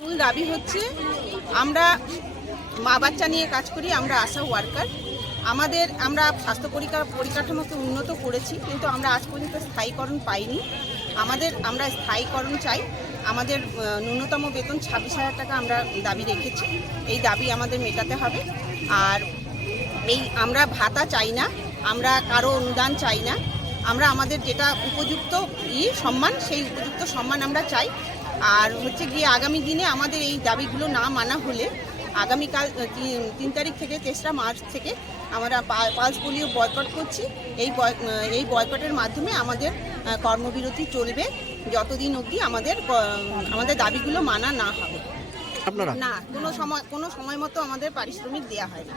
মূল দাবি হচ্ছে, আমরা মা বাচ্চা নিয়ে কাজ করি, আমরা আশা ওয়ার্কার আমাদের, আমরা স্বাস্থ্য পরিকা, পরিকাঠামোকে উন্নত করেছি, কিন্তু আমরা আজ পর্যন্ত স্থায়ীকরণ পাইনি। আমাদের, আমরা স্থায়ীকরণ চাই। আমাদের ন্যূনতম বেতন ছাব্বিশ হাজার টাকা আমরা দাবি রেখেছি। এই দাবি আমাদের মেটাতে হবে। আর এই, আমরা ভাতা চাই না, আমরা কারও অনুদান চাই না। আমরা আমাদের যেটা উপযুক্ত ই, সম্মান, সেই উপযুক্ত সম্মান আমরা চাই। আর হচ্ছে গিয়ে আগামী দিনে আমাদের এই দাবিগুলো না মানা হলে আগামীকাল তিন- তারিখ থেকে তেসরা মার্চ থেকে আমরা পালস পোলিও বয়কট করছি। এই বয়- এই বয়কটের মাধ্যমে আমাদের কর্মবিরতি চলবে যতদিন অবধি আমাদের আমাদের দাবিগুলো মানা না হবে। না কোনো সময় কোনো সময় মতো আমাদের পারিশ্রমিক দেওয়া হয় না।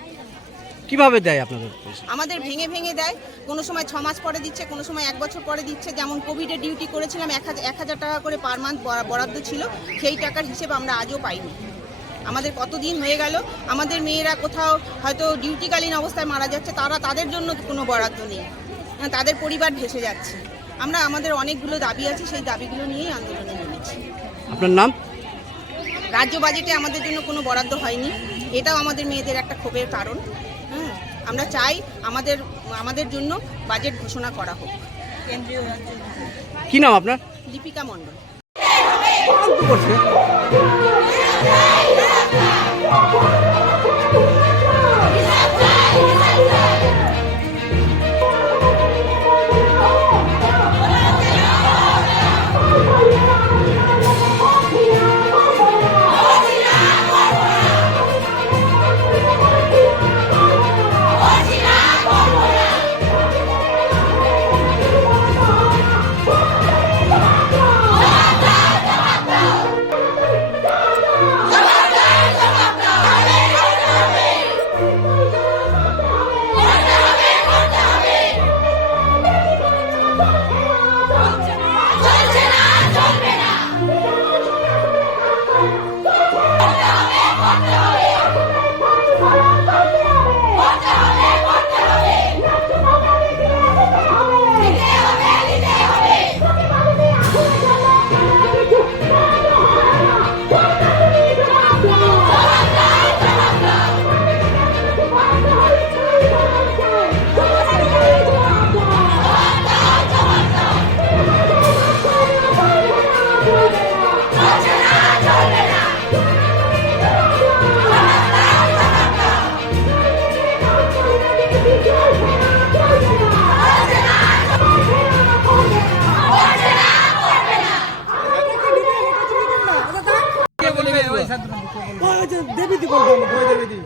কীভাবে দেয় আপনাদের আমাদের ভেঙে ভেঙে দেয়। কোনো সময় ছ মাস পরে দিচ্ছে কোনো সময় এক বছর পরে দিচ্ছে। যেমন কোভিডে ডিউটি করেছিলাম এক হাজার এক হাজার টাকা করে পার মান্থ বরাদ্দ ছিল। সেই টাকার হিসেব আমরা আজও পাইনি। আমাদের কতদিন হয়ে গেল? আমাদের মেয়েরা কোথাও হয়তো ডিউটিকালীন অবস্থায় মারা যাচ্ছে তারা তাদের জন্য কোনো বরাদ্দ নেই। হ্যাঁ, তাদের পরিবার ভেসে যাচ্ছে। আমরা আমাদের অনেকগুলো দাবি আছে সেই দাবিগুলো নিয়েই আন্দোলনে নেমেছি। আপনার নাম? রাজ্য বাজেটে আমাদের জন্য কোনো বরাদ্দ হয়নি। এটাও আমাদের মেয়েদের একটা ক্ষোভের কারণ। আমরা চাই আমাদের আমাদের জন্য বাজেট ঘোষণা করা হোক। কেন্দ্রীয় কি নাম আপনার? দীপিকা মণ্ডল। কি করছে দেবী দি বলব? দেবী দি